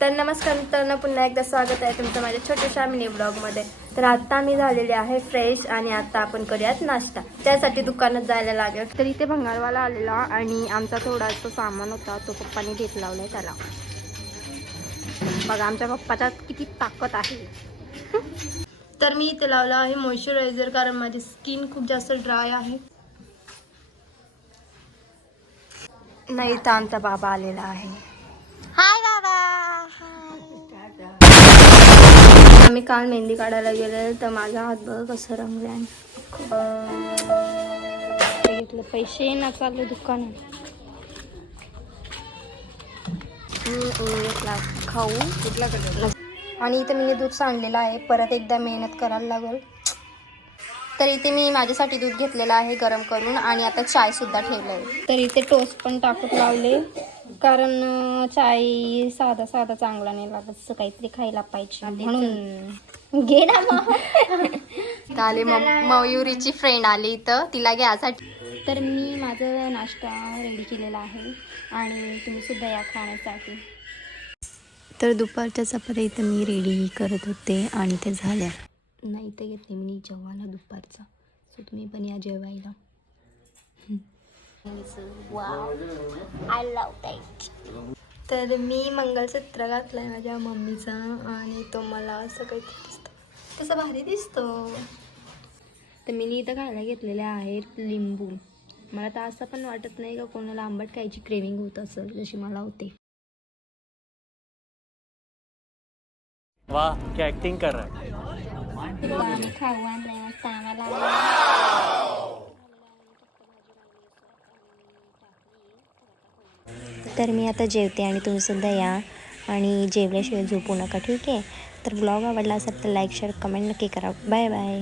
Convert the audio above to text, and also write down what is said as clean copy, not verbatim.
तर नमस्कार मित्रांनो, पुन्हा एकदा स्वागत आहे तुमचं माझ्या छोट्याशा मिनी ब्लॉगमध्ये. तर आता मी झालेले आहे फ्रेश आणि आता आपण करूयात नाश्ता. त्यासाठी दुकानात जायला लागेल. तर इथे भंगारवाला आलेला आणि आमचा थोडासा सामान होता तो पप्पाने घेत लावलाय त्याला. बघा आमच्या पप्पाच्यात किती ताकद आहे. तर मी इथे लावला आहे मॉइश्चरायझर, कारण माझी स्किन खूप जास्त ड्राय आहे. नाही तर आमचा बाबा आलेला आहे. हाय बाबा. आम्ही काल मेहंदी काढायला गेले तर माझा हात बघ कसं रंगला. घेतलं पैसे ना, चालले दुकानात. खाऊ आणि इथे मी दूध सांडलेलं आहे. परत एकदा मेहनत करायला लागेल. तर इथे मी माझ्यासाठी दूध घेतलेलं आहे गरम करून आणि आता चाय सुद्धा ठेवलंय. तर इथे टोस्ट पण टाकून लावले, कारण चाय साधा साधा चांगला नाही लागत, काहीतरी खायला पाहिजे म्हणून. घे ना मग. आले मयुरीची फ्रेंड आली इथं, तिला घ्यासाठी. तर मी माझं नाश्ता रेडी केलेला आहे आणि तुम्ही सुद्धा या खाण्यासाठी. तर दुपारच्या चपात्या इथं मी रेडी करत होते आणि ते झाल्या. नाही तर घेतले मी जेवायला दुपारचा, सो तुम्ही पण या जेवायला. I love that. तर मी मंगळसूत्र घातलंय माझ्या मम्मीचा आणि तो मला असं काहीतरी दिसतो, तसं भारी दिसतो. तर मी इथं खायला घेतलेले आहेत लिंबू. मला तर असं पण वाटत नाही का कोणाला आंबट खायची क्रेविंग होत असेल जशी मला होते. वाह क्या एक्टिंग कर रहा है. खाऊ आणलंय मस्त आम्हाला. तर मी आता जेवते आणि तुम्ही सुद्धा या आणि जेवल्याशिवाय झोपू नका, ठीक आहे. तर ब्लॉग आवडला असेल तर लाईक शेअर कमेंट नक्की करा. Bye bye.